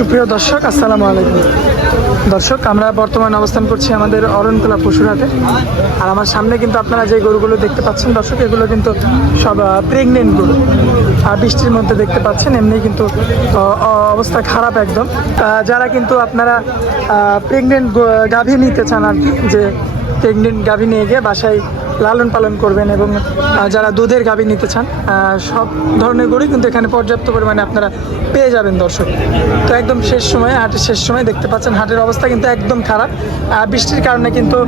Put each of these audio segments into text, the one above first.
সুপ্রিয় দর্শক, আসসালামু আলাইকুম। দর্শক, আমরা বর্তমানে অবস্থান করছি আমাদের অরণতলা পশুরহাটে। আর আমার সামনে কিন্তু আপনারা যে গরুগুলো দেখতে পাচ্ছেন দর্শক, এগুলো কিন্তু সব প্রেগনেন্ট গরু। আর বৃষ্টির মধ্যে দেখতে পাচ্ছেন, এমনি কিন্তু অবস্থা খারাপ একদম। যারা কিন্তু আপনারা প্রেগনেন্ট গাভী নিতে চান আর কি, যে প্রেগনেন্ট গাভী নিয়ে গিয়ে বাসায় লালন পালন করবেন, এবং যারা দুধের গাভী নিতে চান, সব ধরনের গরুই কিন্তু এখানে পর্যাপ্ত পরিমাণে আপনারা পেয়ে যাবেন দর্শক। তো একদম শেষ সময়ে, হাটের শেষ সময় দেখতে পাচ্ছেন হাটের অবস্থা কিন্তু একদম খারাপ। বৃষ্টির কারণে কিন্তু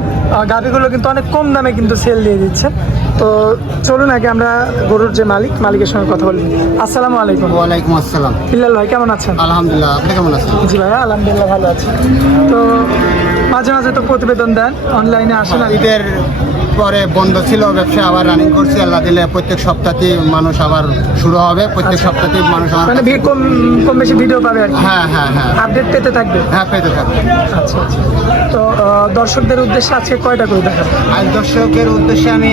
গাভীগুলো কিন্তু অনেক কম দামে কিন্তু সেল দিয়ে দিচ্ছে। তো চলুন আগে আমরা গরুর যে মালিকের সঙ্গে কথা বলি। আসসালামু আলাইকুম। ওয়ালাইকুম আসসালাম। বিল্লাল ভাই, কেমন আছেন? আলহামদুলিল্লাহ, আপনি কেমন আছেন? জি ভাইয়া, আলহামদুলিল্লাহ ভালো আছি। তো মাঝে মাঝে তো প্রতিবেদন দেন, অনলাইনে আসেন। ঈদের পরে বন্ধ ছিল, ব্যবসা আবার রানিং করছি। আল্লাহ দিলে প্রত্যেক সপ্তাহে মানুষ আবার শুরু হবে। প্রত্যেক সপ্তাহে মানুষ মানে কম বেশি ভিডিও পাবে আর কি। হ্যাঁ হ্যাঁ হ্যাঁ, আপডেট পেতে থাকবে। হ্যাঁ পেতে থাকবে। আচ্ছা আচ্ছা। তো দর্শকদের উদ্দেশ্যে আজকে কয়টা করে দেখাবো? আজ দর্শকের উদ্দেশ্যে আমি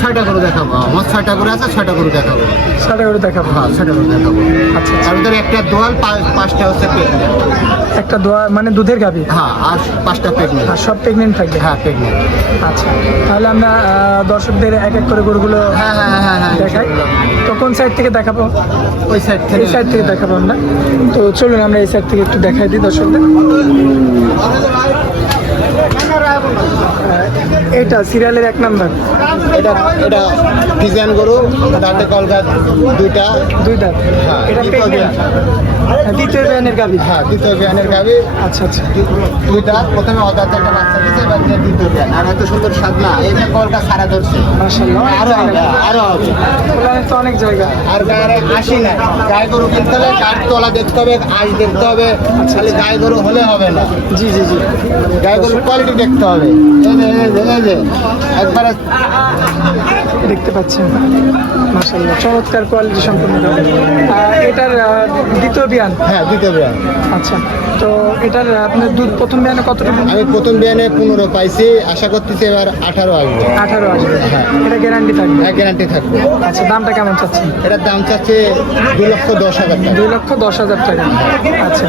6টা করে দেখাবো। আমার 6টা করে আছে, 6টা করে দেখাবো। 6টা করে দেখাবো। হ্যাঁ, 6টা করে দেখাবো। আচ্ছা। তার ভিতরে একটা দোয়াল, 5টা হচ্ছে প্রেগনেন্ট। একটা দোয়া মানে দুধের গাভী। হ্যাঁ, আর 5টা প্রেগনেন্ট। আর সব প্রেগনেন্ট থাকবে? হ্যাঁ, প্রেগনেন্ট। আচ্ছা, তাহলে আমরা দর্শকদের এক এক করে গরুগুলো হ্যাঁ হ্যাঁ হ্যাঁ হ্যাঁ দেখাই। তো কোন সাইড থেকে দেখাবো? ওই সাইড থেকে। এই সাইড থেকে দেখাবো আমরা। তো চলুন আমরা এই সাইড থেকে একটু দেখাই দিই দর্শকদের। এটা সিরিয়ালের 1 নাম্বার। এটা ডিজাইন গরু, দাঁতে কলকা দুইটা। হ্যাঁ, এটা দ্বিতীয় বিয়ানের গাভী। হ্যাঁ, দ্বিতীয় বিয়ানের গাভী। আচ্ছা আচ্ছা। দুইটা, প্রথমে অদাতে একটা বাচ্চা দিচ্ছে, এবার দ্বিতীয় বিয়ান। আর এত সুন্দর সাদনা, এই যে কলকা সারা ধরছে। মাশাআল্লাহ, আরো হবে। তো অনেক জায়গা। আর গায়ে আসি নাই, গায়ে গরু কিনতে হলে গায়ের তলা দেখতে হবে, আঁশ দেখতে হবে। খালি গায়ে গরু হলে হবে না। জি জি জি, গায়ে গরুর কোয়ালিটি দেখতে হবে। এই যে একবারে দেখতে পাচ্ছেন, মাশাআল্লাহ চমৎকার কোয়ালিটি সম্পন্ন। এটার দ্বিতীয় বিয়ান? হ্যাঁ, দ্বিতীয় বিয়ান। আচ্ছা, তো এটার আপনার দুধ প্রথম বিয়ানে কতটুকু? আমি প্রথম বিয়ানে 15 পাইছি, আশা করতেছি এবার 18 আসবে। 18 আসবে। হ্যাঁ, এটা গ্যারান্টি থাকবে? হ্যাঁ, গ্যারান্টি থাকবে। আচ্ছা, দামটা কেমন চাচ্ছেন? এটার দাম চাচ্ছে 2,10,000 টাকা। 2,10,000 টাকা। আচ্ছা,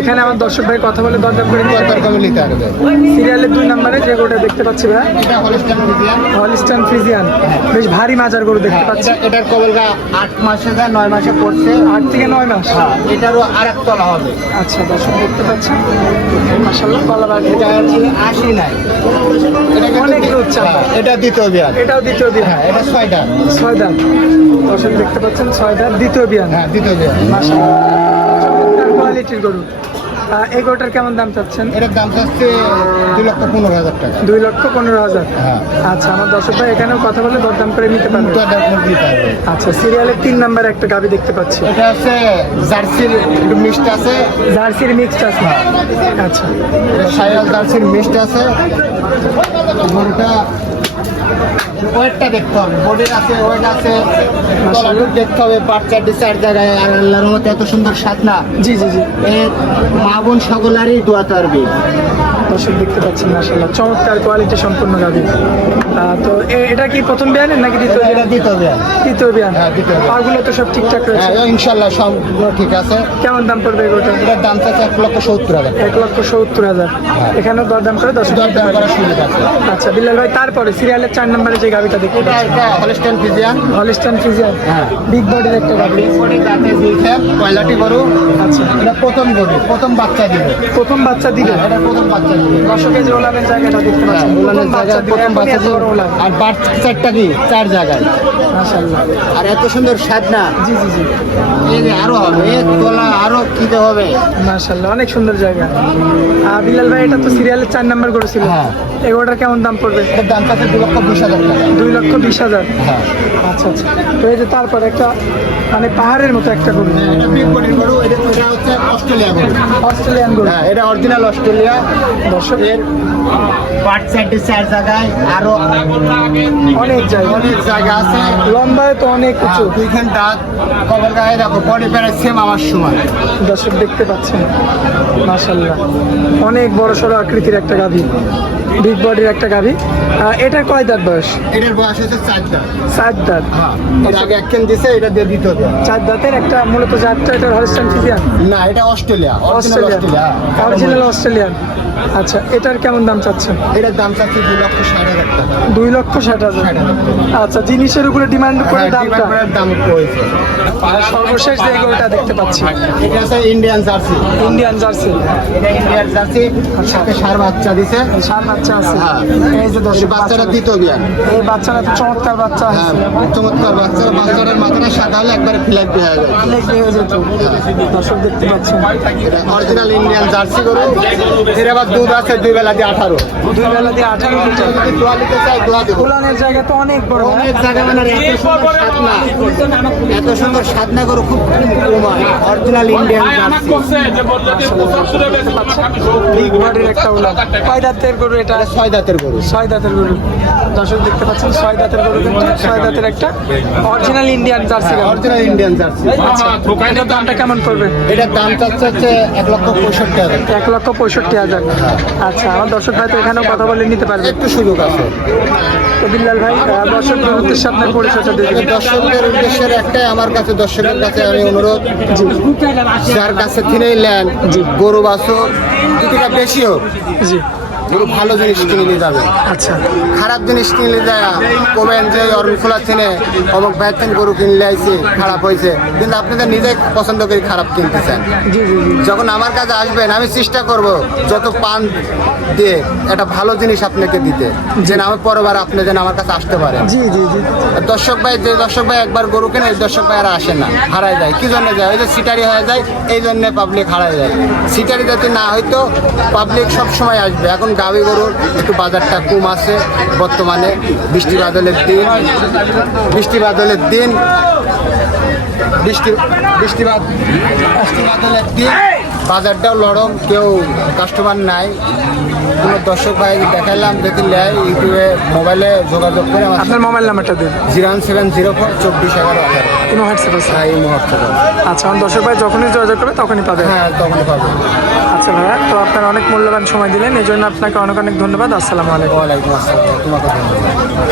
এখানে আমার দর্শক ভাই কথা বলে দরদাম করে দরকার কমে নিতে পারবে। সিরিয়ালের 2 নম্বরে যে গরুটা দেখতে পাচ্ছি ভাই, এটা হলস্টাইন ফ্রিজিয়ান। হলস্টাইন ফ্রিজিয়ান, বেশ ভারী মাজার গরু দেখতে পাচ্ছি। এটার কবলগা 8 মাসে যা 9 মাসে পড়ছে। 8 থেকে 9 মাস। হ্যাঁ, এটারও আরেক তলা হবে। আচ্ছা, দর্শক দেখতে পাচ্ছেন, মাশাআল্লাহ কলাবাগ। এটা আসি নাই, এটা অনেক দুধ চাপা। এটা দ্বিতীয় বিয়ান। এটাও দ্বিতীয় বিয়ান? হ্যাঁ, এটা 6টা। 6 দাঁত। দর্শক দেখতে পাচ্ছেন 6 দাঁত, দ্বিতীয় বিয়ান। হ্যাঁ, দ্বিতীয় বিয়ান। মাশাআল্লাহ চমৎকার কোয়ালিটির গরু। এই গরুটার কেমন দাম চাচ্ছেন? এটার দাম চাচ্ছে 2,15,000 টাকা। 2,15,000। হ্যাঁ। আচ্ছা, আমার দর্শক ভাই এখানেও কথা বলে দরদাম করে নিতে পারবে। আচ্ছা, সিরিয়ালের 3 নম্বরে একটা গাভী দেখতে পাচ্ছি। এটা হচ্ছে জার্সির একটু মিক্সড আছে। জার্সির মিক্সড আছে? আচ্ছা, সাইয়াল জার্সির মিক্সড আছে। গরুটা ওয়েটটা দেখতে হবে, বডির আছে, ওয়েট আছে, মাশাআল্লাহ দেখতে হবে। বাচ্চা ডিসাইড জায়গায়, আর আল্লাহর মতো এত সুন্দর সাধনা। জি জি জি, মা বোন সকলেরই দোয়া তারবি। দর্শক দেখতে পাচ্ছেন মাশাআল্লাহ চমৎকার কোয়ালিটি সম্পন্ন গাভী। তো এটা কি প্রথম বিয়ানের নাকি দ্বিতীয় বিয়ান? দ্বিতীয় বিয়ান। দ্বিতীয় বিয়ান। হ্যাঁ, দ্বিতীয় বিয়ান। পাগুলো তো সব ঠিকঠাক রয়েছে? হ্যাঁ, ইনশাআল্লাহ সবগুলো ঠিক আছে। কেমন দাম পড়বে এগুলোটা? এটার দাম চাচ্ছে 1,70,000। 1,70,000। এখানেও দরদাম করে দরদাম করার সুযোগ আছে। আচ্ছা বিল্লাল ভাই, তারপরে সিরিয়ালের 4 নম্বরে যে গাভীটা দেখতে পাচ্ছি, এটা হলস্টাইন ফ্রিজিয়ান। Holstein Friesian. হ্যাঁ, বিগ বডির একটা গাভী। দাঁতে দুই খেপ, পয়লাটি গরু। আচ্ছা, এটা প্রথম গরু, প্রথম বাচ্চা দিবে। প্রথম বাচ্চা দিবে? এটা প্রথম বাচ্চা দিবে। দর্শকের যে ওলানের জায়গাটা দেখতে পাচ্ছেন, উলানের জায়গায় প্রথম বাচ্চা দিবে। ওলান। আর বাচ্চাটা কি 4 জায়গায়। মাশাআল্লাহ, আর এত সুন্দর সাধনা। জি জি জি, এই যে আরো হবে, তোলা আরো কিতে হবে। মাশাআল্লাহ অনেক সুন্দর জায়গা। বিলাল ভাই, এটা তো সিরিয়ালের 4 নম্বর গরু ছিল। হ্যাঁ। এগুলোটার কেমন দাম পড়বে? এর দাম চাচ্ছে 2,20,000 টাকা। 2,20,000। হ্যাঁ। আচ্ছা আচ্ছা। তো এই যে তারপর একটা মানে পাহাড়ের মতো একটা গরু। এটা বিগ বডির গরু। এটা হচ্ছে অস্ট্রেলিয়া গরু। অস্ট্রেলিয়ান গরু। হ্যাঁ, এটা অরিজিনাল অস্ট্রেলিয়া। দর্শকের বাচ্চা 4 জায়গায়, আরো অনেক জায়গা, অনেক জায়গা আছে। লম্বায় তো অনেক উঁচু। 2 দাঁত, কবর গায়ে দেখো, বডি প্রায় সেম আমার সমান। দর্শক দেখতে পাচ্ছেন মাশাআল্লাহ অনেক বড় সড়ো আকৃতির একটা গাভী, বিগ বডির একটা গাভী। এটার কয় দাঁত বয়স? এটার বয়স হচ্ছে 4 দাঁত। 4 দাঁত। হ্যাঁ, এর আগে একখান দিছে, এটা দিয়ে দিতে হবে। 4 দাঁতের একটা মূলত জাতটা, এটা হলস্টাইন ফ্রিজিয়ান? না, এটা Australia, original Australia. Original Australian. আচ্ছা, এটার কেমন দাম চাচ্ছেন? এটার দাম চাচ্ছি 2,60,000 টাকা। 2,60,000। আচ্ছা, জিনিসের উপরে ডিমান্ড করে হ্যাঁ, দামটা। ডিমান্ড দাম করেছে। আর সর্বশেষ যে গরুটা দেখতে পাচ্ছি, এটা হচ্ছে ইন্ডিয়ান জার্সি। Indian jersey. এটা ইন্ডিয়ান জার্সি, সাথে ষাঁড় বাচ্চা দিছে। ষাঁড় বাচ্চা আছে। হ্যাঁ। এই যে এই দর্শক, বাচ্চাটা দ্বিতীয় বিয়ান। এই বাচ্চাটা তো চমৎকার বাচ্চা হ্যাঁ, আছে। চমৎকার বাচ্চা। বাচ্চাটার মাথাটা সাদা হলে একবারে ফ্ল্যাগ হয়ে যায়। অনেক হয়ে যেত। দর্শক দেখতে পাচ্ছেন, অরিজিনাল ইন্ডিয়ান জার্সি গরু। এর আবার দুধ আছে 2 বেলা দিয়ে 18। 2 বেলা দিয়ে 18 লিটার। যদি দোয়া নিতে চাই দোয়া দেবো। কোলানের জায়গা তো অনেক বড়। অনেক জায়গা মানে এত সুন্দর সাদনা, এত সুন্দর সাদনা গরু খুব কম হয়। Original Indian jersey. বিগ বডির একটা উলান। কয় দাঁতের গরু এটা? এটা 6 দাঁতের গরু। 6 দাঁতের গরু। দর্শক দেখতে পাচ্ছেন 6 দাঁতের গরু, কিন্তু 6 দাঁতের একটা অরিজিনাল ইন্ডিয়ান জার্সি গরু। Original Indian jersey. আচ্ছা, এটার দামটা কেমন পড়বে? এটার দাম চাচ্ছে হচ্ছে 1,65,000। 1,65,000। আচ্ছা, আমার দর্শক ভাই তো এখানেও কথা বলে নিতে পারবে। একটু সুযোগ আছে। তো বিল্লাল ভাই, দর্শকদের উদ্দেশ্যে আপনার পরিচয়টা দিয়ে দিন। দর্শকদের উদ্দেশ্যের একটাই, আমার কাছে দর্শকের কাছে আমি অনুরোধ, যার কাছে কিনেই নেন গরু বাছুর কিছুটা বেশি হোক, জি। গরু ভালো জিনিস কিনে নিয়ে যাবে। আচ্ছা, খারাপ জিনিস কিনলে যায় কমেন যে অরুণ খোলা চেনে অমুক ভাই থেকে গরু কিনলে আইছে খারাপ হয়েছে, কিন্তু আপনি তো নিজে পছন্দ করে খারাপ কিনতেছেন। জি জি জি। যখন আমার কাছে আসবেন আমি চেষ্টা করব যত পান দিয়ে একটা ভালো জিনিস আপনাকে দিতে, যেন আমি পরেরবার আপনি যেন আমার কাছে আসতে পারেন। জি জি জি। আর দর্শক ভাই, যে দর্শক ভাই একবার গরু কেনে ওই দর্শক ভাই আর আসে না, হারায় যায়। কি জন্য যায়? ওই যে সিটারি হয়ে যায়, এই জন্য পাবলিক হারায় যায়। সিটারি যদি না হয়তো পাবলিক সব সময় আসবে। এখন গাভী গরুর একটু বাজারটা কম আছে বর্তমানে, বৃষ্টি বাদলের দিন, বৃষ্টি বাদলের দিন, বৃষ্টি বাদলের দিন, বাজারটাও লরম, কেউ কাস্টমার নাই। কোনো দর্শক ভাই দেখাইলাম যদি নেয় ইউটিউবে মোবাইলে যোগাযোগ করে আমার আপনার মোবাইল নাম্বারটা দিন। 01704 2411 কোনো হোয়াটসঅ্যাপ আছে? এই মুহূর্তে। আচ্ছা, আমার দর্শক ভাই যখনই যোগাযোগ করবে তখনই পাবে। হ্যাঁ, তখন পাবো। আচ্ছা ভাইয়া, তো আপনার অনেক মূল্যবান সময় দিলেন, এই জন্য আপনাকে অনেক অনেক ধন্যবাদ। আসসালামু আলাইকুম। ওয়ালাইকুম আসসালাম, তোমাকে ধন্যবাদ।